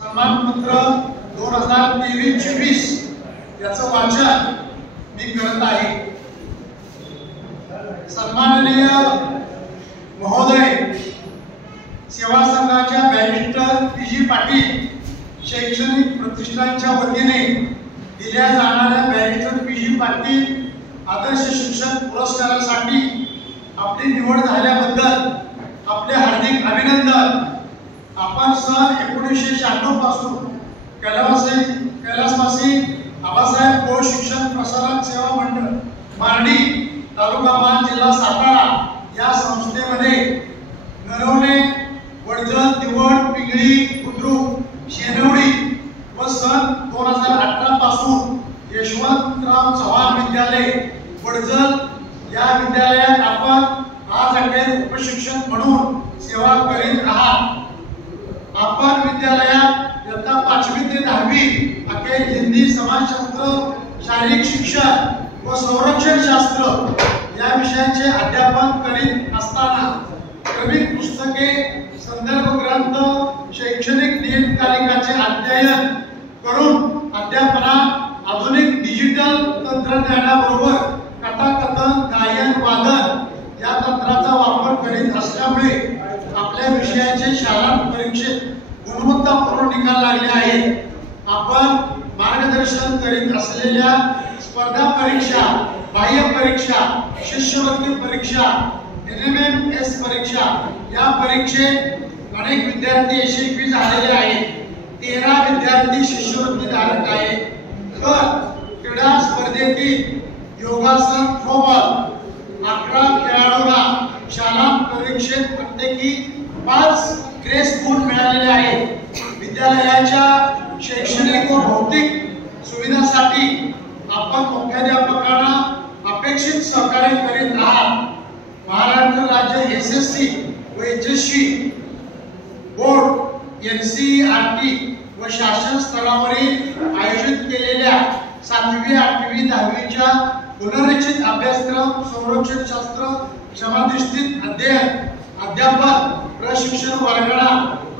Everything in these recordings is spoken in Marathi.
सन्मानपत्र 2023-24 याचं वाचन मी करत आहे। सन्माननीय महोदय, सेवा संघाच्या बॅरिस्टर पी.जी. पाटील शैक्षणिक प्रतिष्ठानच्या वतीने दिल्या जाणाऱ्या बॅरिस्टर पी.जी. पाटील आदर्श शिक्षक पुरस्कारासाठी आपली निवड झाल्याबद्दल आपले हार्दिक अभिनंदन। आपण सन 1996 पासून कैलासवासी आबासाहेब गोळ शिक्षण प्रसारक सेवा मंडळ मार्डी तालुका मान जिल्हा सातारा या संस्थेमध्ये नरवणे, वडजल, दिवड, पिंगळी, बुद्रुक, शेनवडी व सन 2018 पासून यशवंतराव चव्हाण विद्यालय वडजल या विद्यालयात आपण आज अखेर उपशिक्षक म्हणून सेवा करीत आहात। आपण विद्यालयात इयत्ता 5वी ते 10वी अखेर हिंदी, समाजशास्त्र, शारीरिक शिक्षण व संरक्षण शास्त्र या विषयांचे अध्यापन करीत असताना क्रमिक पुस्तके, संदर्भ ग्रंथ, शैक्षणिक नियतकालिकाचे अध्ययन करून अध्यापनात आधुनिक डिजिटल तंत्रज्ञानाबरोबर कथाकथन, गायन, वादन या तंत्राचा वापर करीत असल्यामुळे आपल्या विषयाचे शाळा परीक्षेत गुणवत्तापूर्ण निकाल लागले आहेत। आपण मार्गदर्शन करीत असलेल्या स्पर्धा परीक्षा, बाह्य परीक्षा, शिष्यवृत्ती परीक्षा, NMMS परीक्षा या परीक्षेत अनेक विद्यार्थी यशस्वी झालेले आहेत। 13 विद्यार्थी शिष्यवृत्ती धारक आहेत। तर क्रीडा स्पर्धेतील योगासन, थ्रोबॉल 11 खेळाडूंना शाळा परीक्षेत प्रत्येकी 5 ग्रेस गुण मिळालेले आहेत। विद्यालयाच्या शैक्षणिक व भौतिक सुविधांसाठी आपण मुख्याध्यापकांना अपेक्षित सहकार्य करीत आहात। महाराष्ट्र राज्य SSC व HSC बोर्ड, NCERT व शासन स्तरावरील आयोजित केलेल्या 7वी, 8वी, 10वीच्या पुनर्रचित अभ्यासक्रम संरक्षण शास्त्र, समाधिष्ठित अध्ययन, अध्यापन, प्रशिक्षण वर्गाला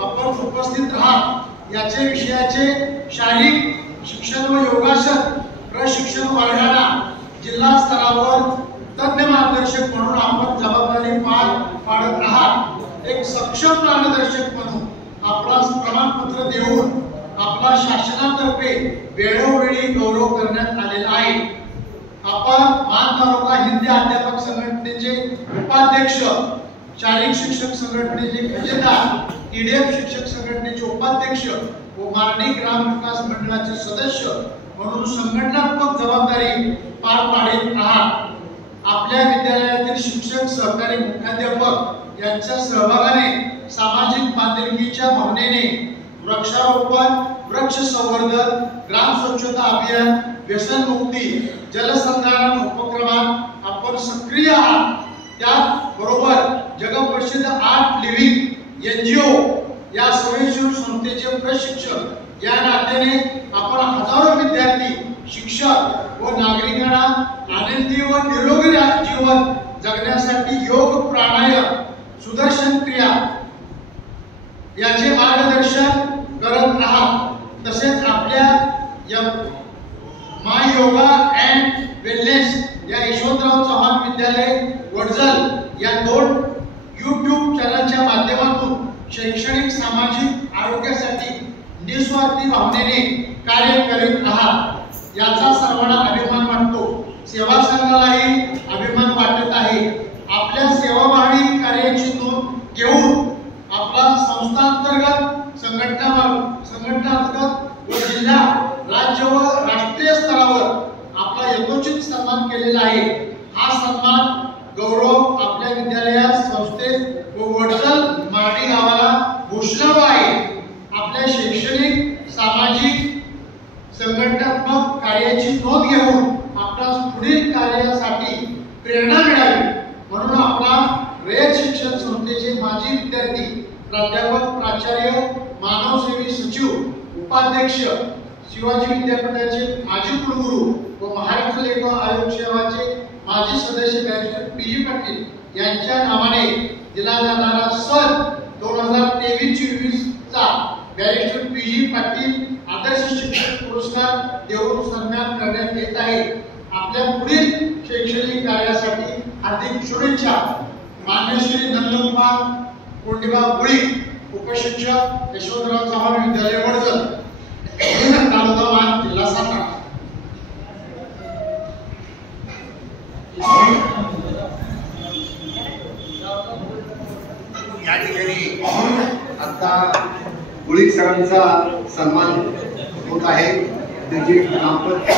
आपण उपस्थित आहात। याचे विषयाचे शारीरिक शिक्षण व योगासन प्रशिक्षण वर्गाला जिल्हा स्तरावर तज्ञ मार्गदर्शक म्हणून आपण जबाबदारी पार पाडत आहात। एक सक्षम मार्गदर्शक म्हणून आपला प्रमाणपत्र देऊन आपला शासनातर्फे वेळोवेळी गौरव करण्यात आलेला आहे। आपण मान तालुका हिंदी अध्यापक संघटनेचे उपाध्यक्ष, शारीरिक शिक्षक संघटनेचे खजिनदार, TDF शिक्षक संघटनेचे उपाध्यक्ष व मार्डी ग्राम विकास मंडळाचे सदस्य म्हणून संघटनात्मक जबाबदारी पार पाडत आहात। आपल्या विद्यालयातील शिक्षक, सहकारी मुख्याध्यापक यांच्या सहभागाने सामाजिक बांधिलकीच्या भावनेने वृक्षारोपण, वृक्ष संवर्धन, ग्राम स्वच्छता अभियान, व्यसनमुक्ती, जलसंधारण उपक्रमात आपण सक्रिय आहात। त्याचबरोबर जगप्रसिद्ध आर्ट लिव्हिंग NGO या स्वयंसेवी संस्थेचे प्रशिक्षक या नात्याने आपण हजारो विद्यार्थी, शिक्षक व नागरिकांना आनंदी व निरोगी जीवन जगण्यासाठी योग, प्राणायाम, सुदर्शन क्रिया याचे मार्गदर्शन करत आहात। तसेच आपल्या माय योगा अँड वेलनेस या यशवंतराव चव्हाण विद्यालय वडजल या 2 YouTube चॅनलच्या माध्यमातून शैक्षणिक, सामाजिक आरोग्यासाठी निस्वार्थी भावनेने कार्य करीत आहात। याचा सर्वांना अभिमान वाटतो। सेवा संघालाही अभिमान वाटत आहे। आपल्या सेवाभावी कार्याची नोंद घेऊन आपला संस्थांतर्गत, संघटनांतर्गत व जिल्हा, राज्य व राष्ट्रीय स्तरावर आपला यथोचित सन्मान केलेला आहे। हा सन्मान गौरव आपल्या विद्यालयात, संस्थेत व वडजल मार्डी गावाला भूषणावा आहे। आपल्या शैक्षणिक, सामाजिक, संघटनात्मक कार्याची नोंद घेऊन आपल्या पुढील कार्यासाठी प्रेरणा मिळावी म्हणून आपला रयत शिक्षण संस्थेचे माजी विद्यार्थी, प्राध्यापक, प्राचार्य, मानवसेवी सचिव, उपाध्यक्ष, शिवाजी विद्यापीठाचे माजी कुलगुरू व महाराष्ट्र लेखा आयोग सेवाचे माजी सदस्य बॅरिस्टर पी.जी. पाटील यांच्या नावाने दिला जाणारा सन 2023-24 चा बॅरिस्टर पी.जी. पाटील आदर्श शिक्षक पुरस्कार देऊन सन्मान करण्यात येत आहे. आपल्या पुढील शैक्षणिक कार्यासाठी हार्दिक शुभेच्छा. मान्य श्री नंदकुमार कोंडीबा गुळी, उपशिक्षक यशवंतराव चव्हाण विद्यालय वडजल, तालुका मान, जिल्हा सातारा. या ठिकाणी आता गुळी सरांचा सन्मान होत आहे. त्याचे नामपत्र